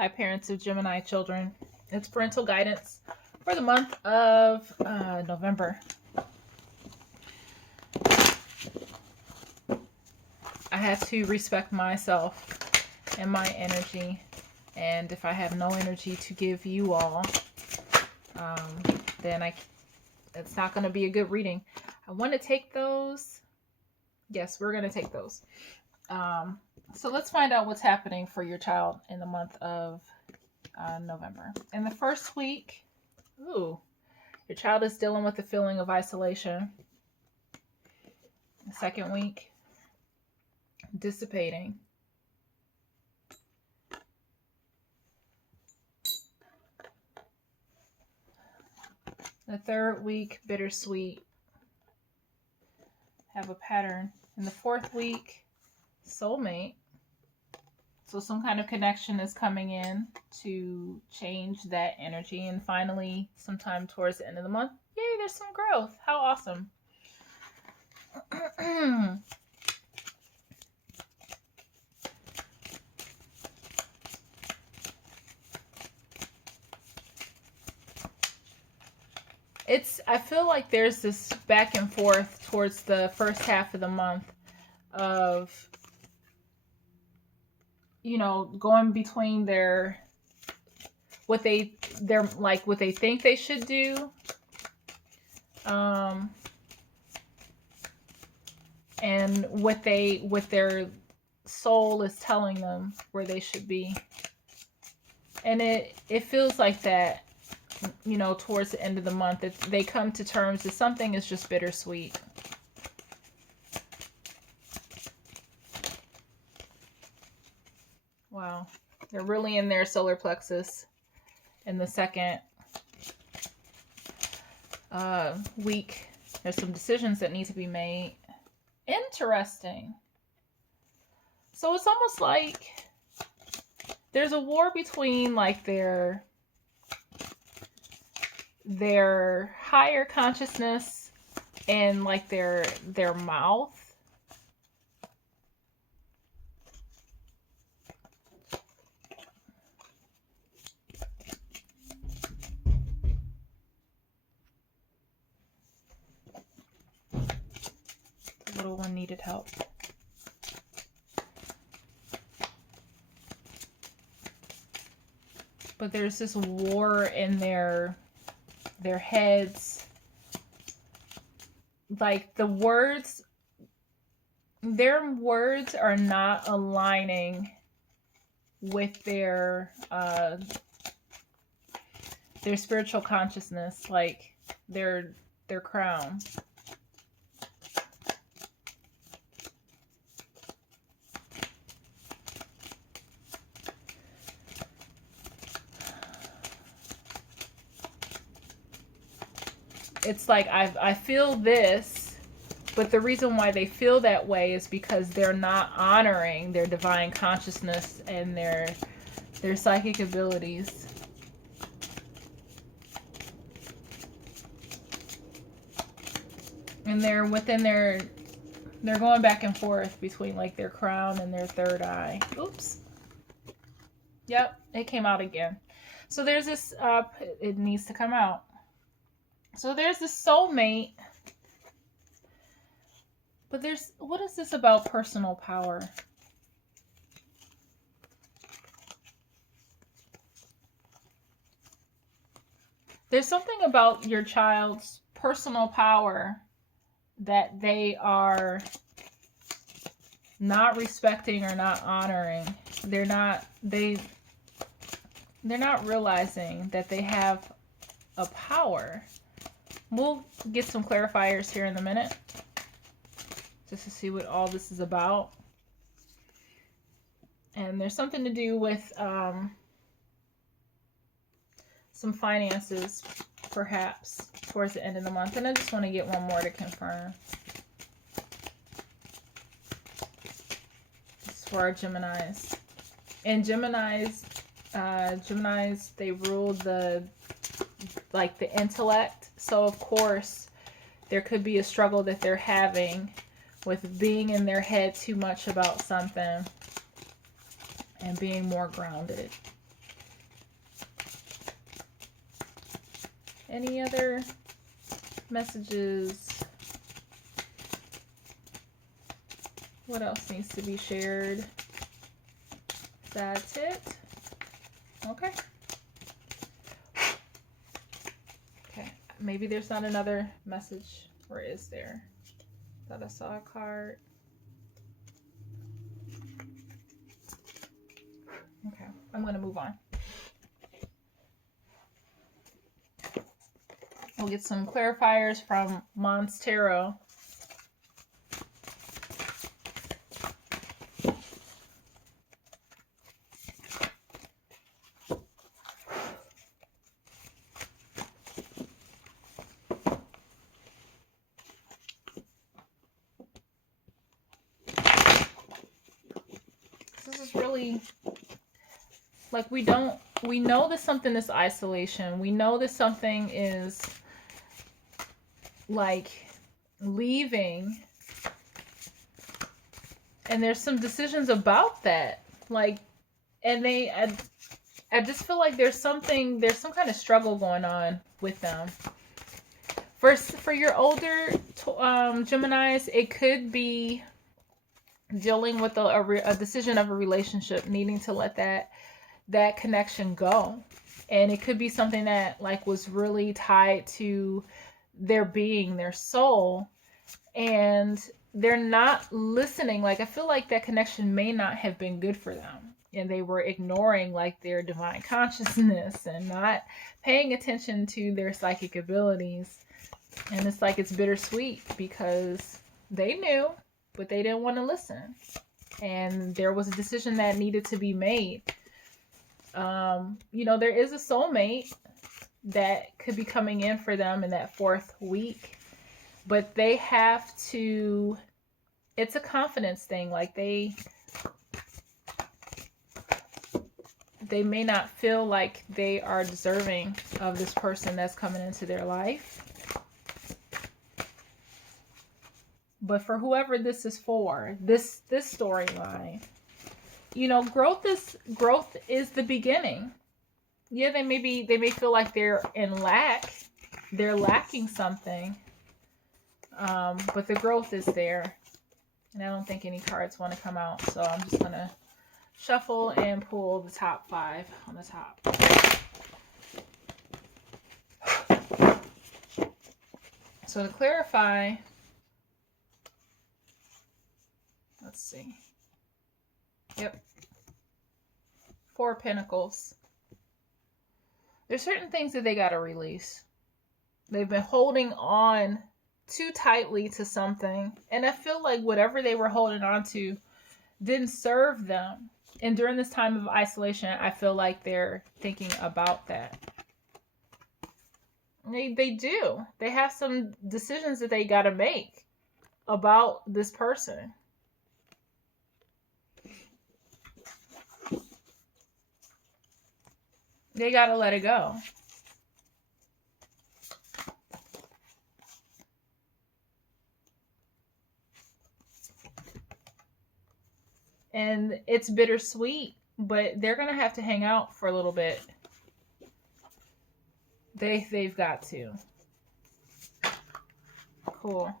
Hi, parents of Gemini children. It's parental guidance for the month of November. I have to respect myself and my energy. And if I have no energy to give you all, then it's not going to be a good reading. I want to take those. Yes, we're going to take those. So let's find out what's happening for your child in the month of November. In the first week, your child is dealing with the feeling of isolation. The second week, dissipating. The third week, bittersweet. Have a pattern. In the fourth week, soulmate. So some kind of connection is coming in to change that energy. And finally, sometime towards the end of the month, yay, there's some growth. How awesome. I feel like there's this back and forth towards the first half of the month of, going between what they think they should do, and what their soul is telling them where they should be. And it feels like that, towards the end of the month, that they come to terms that something is just bittersweet. Wow. They're really in their solar plexus in the second week. There's some decisions that need to be made. Interesting. So it's almost like there's a war between like their higher consciousness and like their mouth. The little one needed help. But there's this war in their heads. Like their words are not aligning with their spiritual consciousness, like their crown. It's like I feel this, but the reason why they feel that way is because they're not honoring their divine consciousness and their psychic abilities. And they're going back and forth between like their crown and their third eye. Oops. Yep, it came out again. So there's this, it needs to come out. So there's this soulmate. But what is this about personal power? There's something about your child's personal power that they are not respecting or not honoring. They're not realizing that they have a power. We'll get some clarifiers here in a minute, just to see what all this is about. And there's something to do with some finances, perhaps, towards the end of the month. And I just want to get one more to confirm. This is for our Geminis. And Geminis, they rule the intellect. So, of course, there could be a struggle that they're having with being in their head too much about something and being more grounded. Any other messages? What else needs to be shared? That's it. Okay. Okay. Maybe there's not another message. Or is there? Thought I saw a card. Okay. I'm going to move on. We'll get some clarifiers from Mons Tarot. This is really like we know that something is isolation. We know that something is like leaving, and there's some decisions about that, like, and I just feel like there's some kind of struggle going on with them. For your older Geminis, it could be dealing with a decision of a relationship, needing to let that connection go, and it could be something that like was really tied to their being, their soul, and they're not listening. Like I feel like that connection may not have been good for them, and they were ignoring like their divine consciousness and not paying attention to their psychic abilities. And it's like it's bittersweet because they knew, but they didn't want to listen, and there was a decision that needed to be made. There is a soulmate that could be coming in for them in that 4th week, but they have to, it's a confidence thing. Like they may not feel like they are deserving of this person that's coming into their life. But for whoever this is for, this storyline, growth is the beginning. Yeah, they may feel like they're in lack. They're lacking something. But the growth is there. And I don't think any cards want to come out. So I'm just going to shuffle and pull the top 5 on the top. So to clarify, let's see. Yep. 4 of Pentacles. There's certain things that they got to release. They've been holding on too tightly to something. And I feel like whatever they were holding on to didn't serve them. And during this time of isolation, I feel like they're thinking about that. They do. They have some decisions that they got to make about this person. They got to let it go. And it's bittersweet, but they're going to have to hang out for a little bit. They've got to. Cool.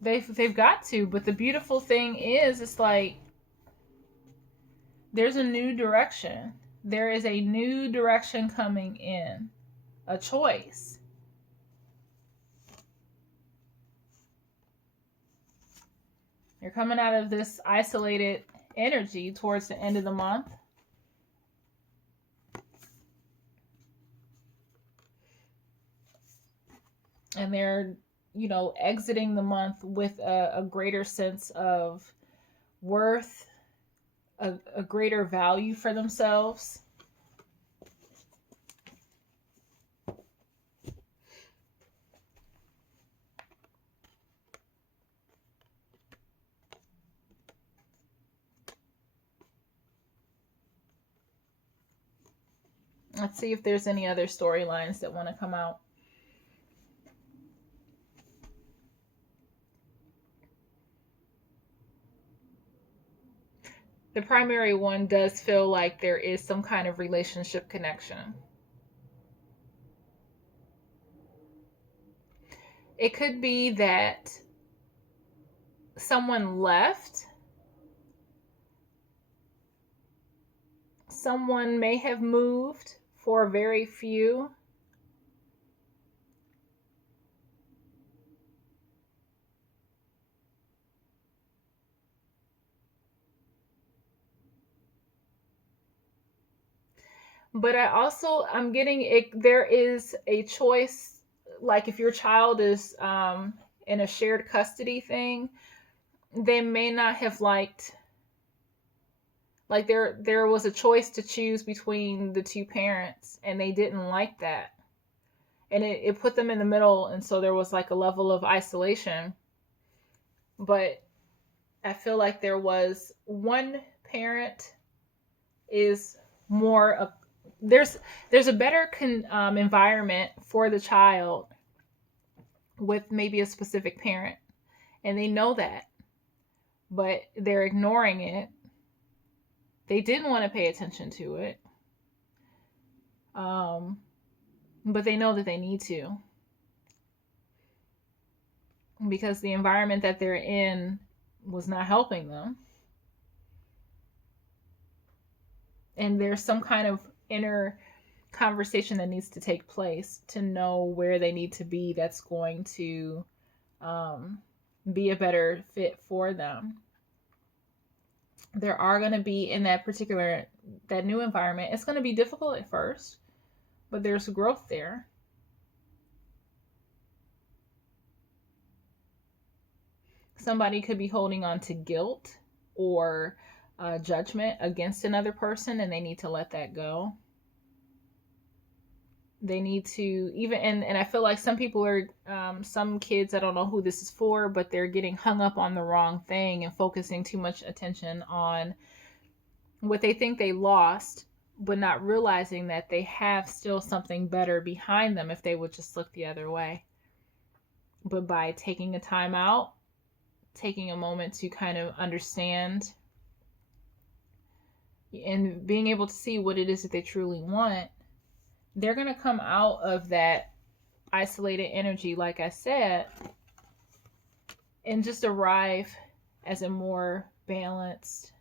They've got to, but the beautiful thing is, it's like there's a new direction. There is a new direction coming in. A choice. You're coming out of this isolated energy towards the end of the month. And they're, exiting the month with a greater sense of worth, a greater value for themselves. Let's see if there's any other storylines that want to come out. The primary one does feel like there is some kind of relationship connection. It could be that someone left. Someone may have moved for very few. But I'm getting it. There is a choice, like if your child is in a shared custody thing, they may not have liked, like there was a choice to choose between the two parents, and they didn't like that, and it put them in the middle, and so there was like a level of isolation. But I feel like there was one parent is more there's a better environment for the child with maybe a specific parent, and they know that, but they're ignoring it. They didn't want to pay attention to it, but they know that they need to, because the environment that they're in was not helping them. And there's some kind of inner conversation that needs to take place to know where they need to be, that's going to be a better fit for them. There are going to be, in that new environment, it's going to be difficult at first, but there's growth there. Somebody could be holding on to guilt or judgment against another person, and they need to let that go. They need to even, and I feel like some people are, some kids, I don't know who this is for, but they're getting hung up on the wrong thing and focusing too much attention on what they think they lost, but not realizing that they have still something better behind them if they would just look the other way. But by taking a time out, taking a moment to kind of understand and being able to see what it is that they truly want, they're going to come out of that isolated energy, like I said, and just arrive as a more balanced,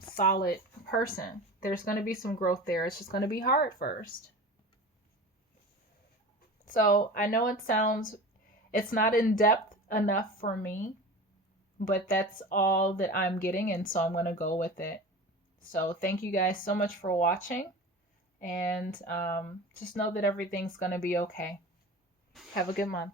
solid person. There's going to be some growth there. It's just going to be hard first. So I know it's not in depth enough for me, but that's all that I'm getting, and so I'm going to go with it. So thank you guys so much for watching, and just know that everything's going to be okay. Have a good month.